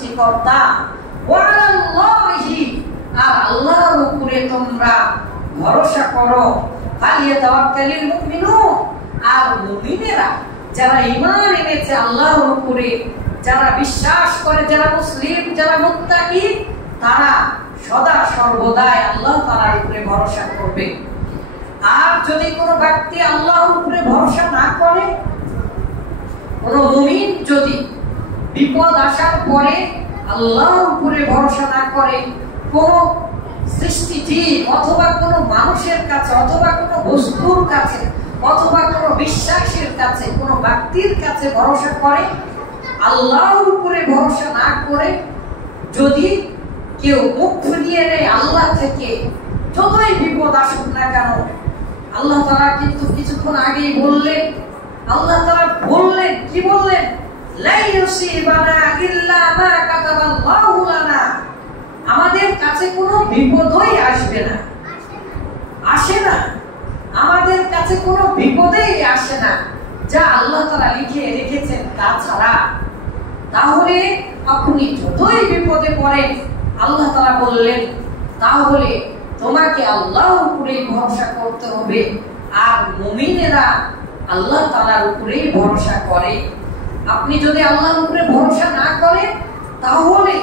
সৃষ্টিকর্তা, ওয়া আলাল্লাহি, আর আল্লাহর উপরে তোমরা ভরসা করো, ফালিয়াতাওয়াক্কালিল মুমিনুন, আর মুমিনেরা যারা ঈমান এনেছে আল্লাহর উপরে, যারা বিশ্বাস করে, যারা মুসলিম, যারা মুত্তাকি, তারা সদা সর্বদাই আল্লাহ তাআলার উপরে ভরসা করবে। আর যদি কোনো ব্যক্তি আল্লাহর উপরে ভরসা না করে, কোন মুমিন যদি বিপদ আসার পরে আল্লাহর উপরে ভরসা না করে, কোন সৃষ্টিজীব অথবা কোন মানুষের কাছে অথবা কোন বস্তুর কাছে অথবা কোন বিশ্বাসের কাছে, কোন ব্যক্তির কাছে ভরসা করে, আল্লাহর উপরে ভরসা না করে যদি কেউ মুখ ফিরিয়ে নেয় আল্লাহ থেকে, যতই বিপদ আসুক না কেন, আল্লাহ তাআলা কিন্তু কিছুক্ষণ আগেই বললেন, আল্লাহ তাআলা বললেন, কি বললেন? লা ইউসিবানা ইল্লা মা কাতাবাল্লাহু লানা, আমাদের কাছে কোনো বিপদই আসবে না, আসে না, আমাদের কাছে কোনো বিপদেই আসে না যা আল্লাহ তাআলা লিখে রেখেছেন তা ছাড়া। তাহলে আপনি যতই বিপদে পড়েন, আল্লাহ তাআলা বললেন, তাহলে তোমাকে আল্লাহর উপরেই ভরসা করতে হবে। আর মুমিনেরা আল্লাহ তাআলার উপরেই ভরসা করে। আপনি যদি আল্লাহর উপরে ভরসা না করেন, তাহলে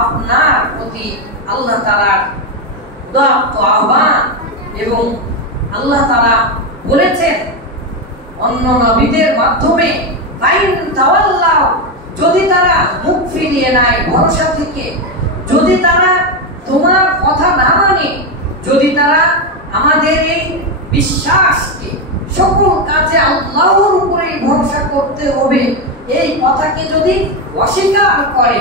আপনার প্রতি আল্লাহ তাআলার উদাত্ত আহ্বান, এবং আল্লাহ তাআলা বলেছেন অন্য নবীদের মাধ্যমে, ফাইন তাওয়াল্লাউ, যদি তারা মুখ ফিরিয়ে নেয় ভরসা থেকে, যদি তারা তোমার কথা না মানে, যদি তারা আমাদের এই বিশ্বাসকে, সকল কাজে আল্লাহর উপরে ভরসা করতে হবে, এই কথাকে যদি অস্বীকার করে,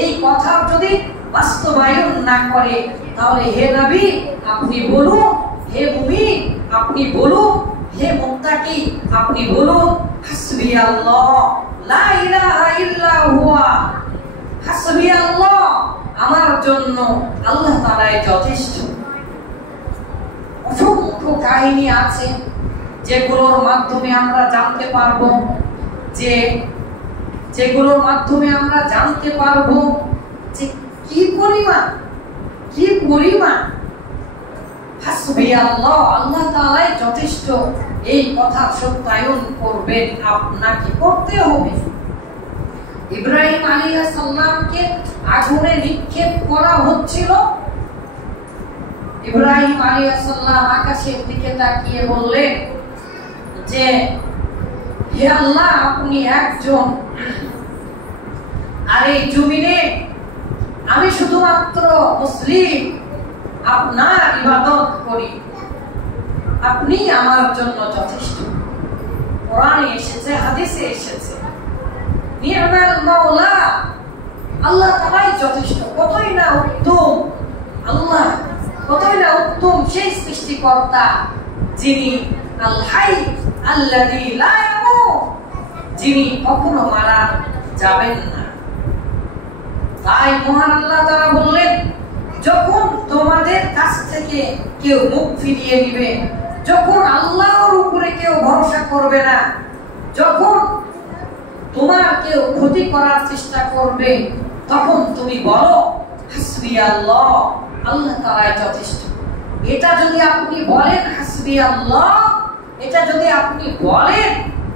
এই কথা যদি বাস্তবায়ন না করে, তাহলে হে নবী আপনি বলুন, হে মুমিন আপনি বলুন, হে মুত্তাকি আপনি বলুন, হাসবিয়াল্লাহ লা ইলাহা ইল্লা হুয়া, হাসবিয়াল্লাহ, আমার জন্য আল্লাহ তাআলাই যথেষ্ট। অসংখ্য কাহিনী আছে যেগুলোর মাধ্যমে আমরা জানতে পারবো যে কি পরিমাণ হাসবিয়াল্লাহ, আল্লাহ তাআলাই যথেষ্ট, এই কথা সত্যায়ন করবেন, আপনাকে করতে হবে। ইব্রাহিম আলাইহিস সালামকে আগুনে নিক্ষেপ করা হচ্ছিল। ইব্রাহিম আলাইহিস সালাম আকাশের দিকে তাকিয়ে বললেন যে, হে আল্লাহ আপনি একজন, আর এই জমিনে আমি শুধুমাত্র মুসলিম, আপনার ইবাদত করি, আপনি আমার জন্য যথেষ্ট। কোরআনে এসেছে, হাদিসে এসেছে, নি'মাল মাওলা, আল্লাহ তাআলাই যথেষ্ট। কতই না উত্তম আল্লাহ, কতই না উত্তম সেই সৃষ্টিকর্তা, যিনি আল হাই আল্লাযী লা ইয়ামুত, যিনি কখনো মারা যাবেন না। তাই মহান আল্লাহ তাআলা বললেন, যখন তোমাদের কাছ থেকে কেউ মুখ ফিরিয়ে নিবে, যখন আল্লাহর উপরে কেউ ভরসা করবে না, যখন তোমার কেউ ক্ষতি করার চেষ্টা করবে, তখন তুমি বলো হাসবিয়াল্লাহ, আল্লাহ তাআলাই যথেষ্ট। এটা যদি আপনি বলেন হাসবিয়াল্লাহ, এটা যদি আপনি বলেন,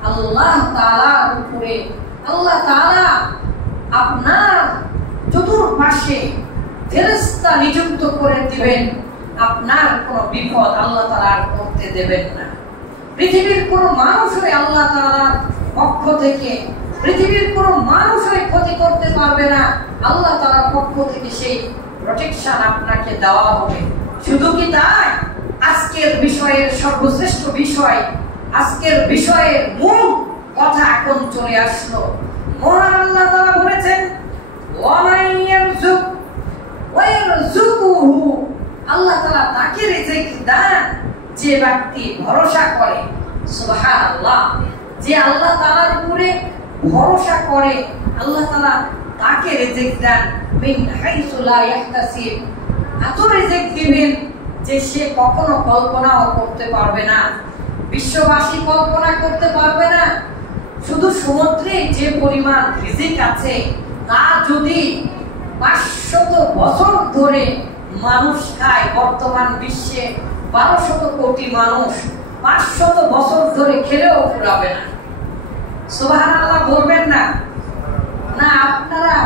আল্লাহ তাআলার উপরে আল্লাহ তাআলা আপনার চতুর্পাশে ফেরেশতা নিযুক্ত করে দিবেন, আপনার কোনো বিপদ আল্লাহ তাআলা করতে দেবেন না। পৃথিবীর কোনো মানুষই আল্লাহ তাআলার পক্ষ থেকে, পৃথিবীর কোনো মানুষই ক্ষতি করতে পারবে না, আল্লাহ তাআলার পক্ষ থেকে সেই প্রোটেকশন আপনাকে দেওয়া হবে। শুধু কি তাই, আজকের বিষয়ের সর্বশ্রেষ্ঠ বিষয়, আজকের বিষয়ের মূল কথা এখন চলে আসলো। মহান আল্লাহ তাআলা বলেছেন, ওয়া মান ইয়ারযুক ওয়া ইয়ারযুকুহু, আল্লাহ তাআলা তাকে রিজিক দেন যে ব্যক্তি ভরসা করে। সুবহানাল্লাহ, যে আল্লাহ তাআলার উপরে ভরসা করে, আল্লাহ তাআলা তাকে রিজিক দেন মিন হাইসু লা ইয়াহতাসিব, এত রিজিক দিবেন যে সে কখনো কল্পনাও করতে পারবে না, বিশ্ববাসী কল্পনা করতে পারবে না। শুধু সমুদ্রে যে পরিমাণ রিজিক আছে, তা যদি 500 বছর ধরে মানুষ খায়, বর্তমান বিশ্বে 1200 কোটি মানুষ 500 বছর ধরে খেলেও ফুরাবে না। সুবহানাল্লাহ বলবেন না? না, আপনারা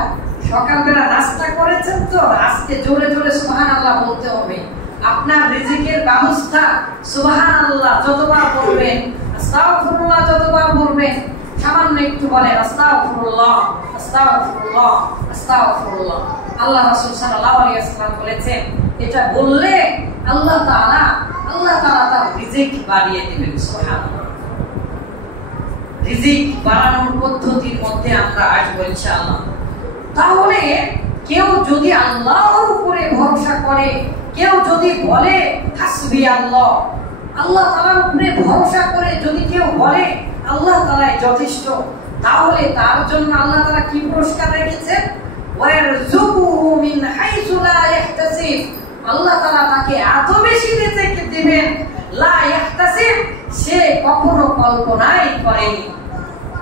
সকালবেলা নাস্তা করেছেন তো, আজকে জোরে জোরে সুবহানাল্লাহ বলতে হবে। আপনার রিজিকের ব্যবস্থা সুবহানাল্লাহ যতবার বলবেন, আস্তাগফিরুল্লাহ যতবার বলবেন, সামান্য একটু বলেন আস্তাগফিরুল্লাহ আস্তাগফিরুল্লাহ আস্তাগফিরুল্লাহ। আল্লাহ রাসূল সাল্লাল্লাহু আলাইহি ওয়াসাল্লাম বলেছেন, এটা বললে আল্লাহ তাআলা তার রিজিক বাড়িয়ে দিবেন। সুবহানাল্লাহ। রিজিক বাড়ানোর পদ্ধতির মধ্যে আমরা আসবো ইনশাআল্লাহ। তাহলে কেউ যদি আল্লাহর উপরে ভরসা করে, কেউ যদি বলে হাসবি আল্লাহ, আল্লাহ তাআলার উপরে ভরসা করে যদি কেউ বলে আল্লাহ তাআলাই যথেষ্ট, তাহলে তার জন্য আল্লাহ তাআলা কি পুরস্কার রেখেছেন? ওয়ারযুকুহু মিন হাইসু লা ইহতাসিব। আল্লাহ তাআলা তাকে এত বেশি রিজিক দিবেন, লা ইহতাসিব, সে কখনো কল্পনাই করেনি।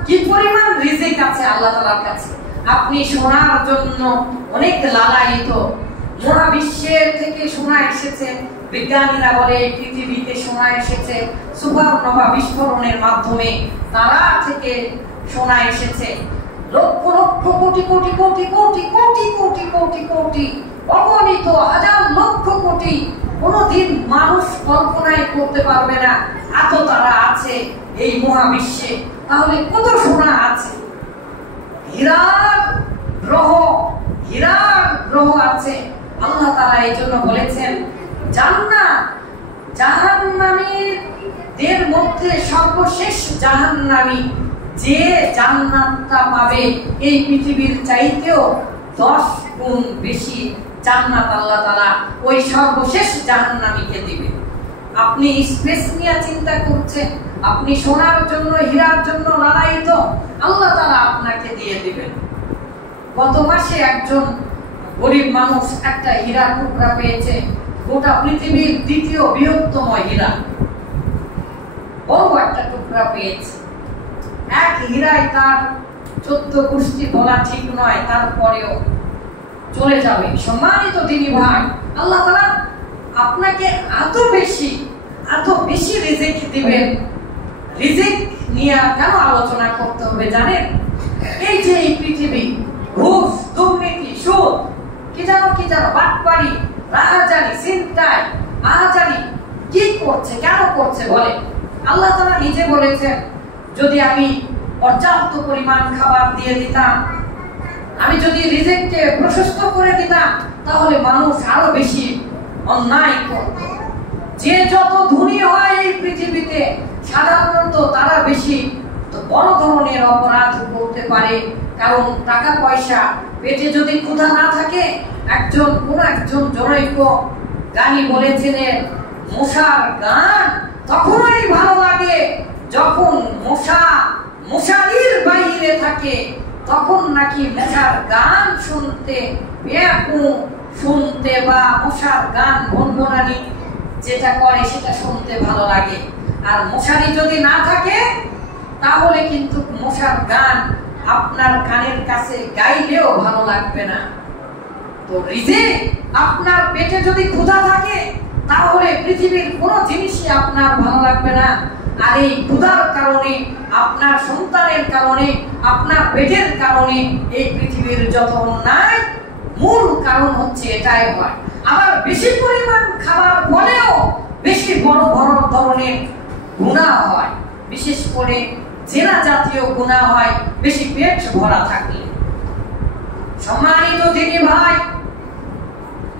কি পরিমাণ রিজিক আছে আল্লাহ তাআলার কাছে। আপনি শোনার জন্য অনেক লালায়িত। মহাবিশ্বের থেকে সোনা এসেছে, বিজ্ঞানীরা বলে এই পৃথিবীতে সোনা এসেছে সুপারনোভা বিস্ফোরণের মাধ্যমে, তারা থেকে সোনা এসেছে। লক্ষ লক্ষ কোটি কোটি কোটি কোটি কোটি কোটি কোটি কোটি অগণিত হাজার লক্ষ কোটি, কোনদিন মানুষ কল্পনাই করতে পারবে না এত তারা আছে এই মহাবিশ্বে। তাহলে কত সোনা আছে। হীরার গ্রহ আছে। আল্লাহ তাআলা এই জন্য বলেছেন জান্নাত, জাহান্নামীদের মধ্যে সর্বশেষ জাহান্নামী যে জান্নাতটা পাবে এই পৃথিবীর চাইতেও 10 গুণ বেশি জান্নাত আল্লাহ তাআলা ওই সর্বশেষ জাহান্নামীকে দিবে। আপনি স্পেস নিয়ে চিন্তা করছেন, আপনি সোনার জন্য হীরার জন্য লালায়িত, আল্লাহ তাআলা আপনাকে দিয়ে দিবেন। গত মাসে একজন গরিব মানুষ একটা হীরার টুকরা পেয়েছে, গোটা পৃথিবীর দ্বিতীয় বৃহত্তম হীরা, বড় একটা টুকরা পেয়েছে। এক হীরায় তার 14 গোষ্ঠী বলা ঠিক নয়, তারপরেও চলে যাবে। সম্মানিত দিনী ভাই, আল্লাহ তাআলা আপনাকে এত বেশি রিজিক দিবেন। রিজিক নিয়ে কেন আলোচনা করতে হবে জানেন? এই যে এই পৃথিবী ঘুষ, দুর্নীতি, সুদ, কি জানো বাটপারি, রাহাজানি, ছিনতাই, আহাজারি কি করছে, কেন করছে বলে? আল্লাহ তাআলা নিজে বলেছেন, যদি আমি পর্যাপ্ত পরিমাণ খাবার দিয়ে দিতাম, আমি যদি রিজিককে প্রশস্ত করে দিতাম, তাহলে মানুষ আরো বেশি অন্যায় করত। যে যত ধনী হয় এই পৃথিবীতে সাধারণত তারা বেশি বড় ধরনের অপরাধ করতে পারে। কারণ টাকা পয়সা, পেটে যদি ক্ষুধা না থাকে, কোন একজন জনৈক গানি বলেছিলেন, মশার গান তখনই ভালো লাগে যখন মশারির বাইরে থাকে, তখন নাকি মশার গান শুনতে বা মশার গান ভনভনানি যেটা করে সেটা শুনতে ভালো লাগে। আর মশারি যদি না থাকে তাহলে কিন্তু মশার গান আপনার কানের কাছে গাইলেও ভালো লাগবে না। তো রিজিক, আপনার পেটে যদি ক্ষুধা থাকে তাহলে পৃথিবীর কোনো জিনিসই আপনার ভালো লাগবে না। আর এই ক্ষুধার কারণে, আপনার সন্তানের কারণে, আপনার পেটের কারণে এই পৃথিবীর যত অন্যায়, মূল কারণ হচ্ছে এটাই হয়। আবার বেশি পরিমাণ খাবার ফলেও বেশি বড় বড় ধরনের গুনাহ হয়, বিশেষ করে জেনা জাতীয় গুনাহ হয় বেশি পেট ভরা থাকলে। সম্মানিত দিনী ভাই,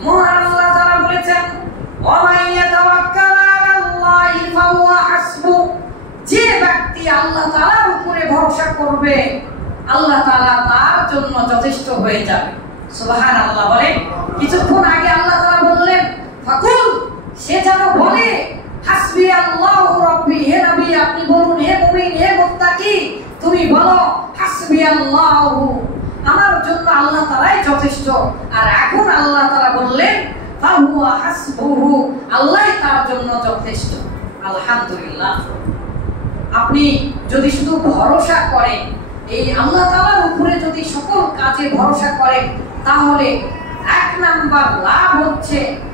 মহান আল্লাহ তাআলা বলেছেন, ওয়া মান ইয়াতাওয়াক্কাল আলাল্লাহি ফাহুয়া হাসবু। যে ব্যক্তি আল্লাহ তাআলার উপরে ভরসা করবে, আল্লাহ তাআলা তার জন্য যথেষ্ট হয়ে যাবে। সুবহানাল্লাহ বলেন। কিছুক্ষণ আগে আল্লাহ তাআলা বললেন ফাকুল, সে যেন বলে হাসবি আল্লাহু রাব্বি। হে নবী আপনি বলুন, হে মুমিন, হে মুত্তাকি, তুমি বলো হাসবি আল্লাহু, আমার জন্য আল্লাহ তাআলাই যথেষ্ট। আর এখন আল্লাহ তাআলা বললেন ফাহুয়া হাসবুহু, আল্লাহই তার জন্য যথেষ্ট। আলহামদুলিল্লাহ। আপনি যদি শুধু ভরসা করেন, এই আল্লাহ তাআলার উপরে যদি সকল কাজে ভরসা করেন, তাহলে এক নাম্বার লাভ হচ্ছে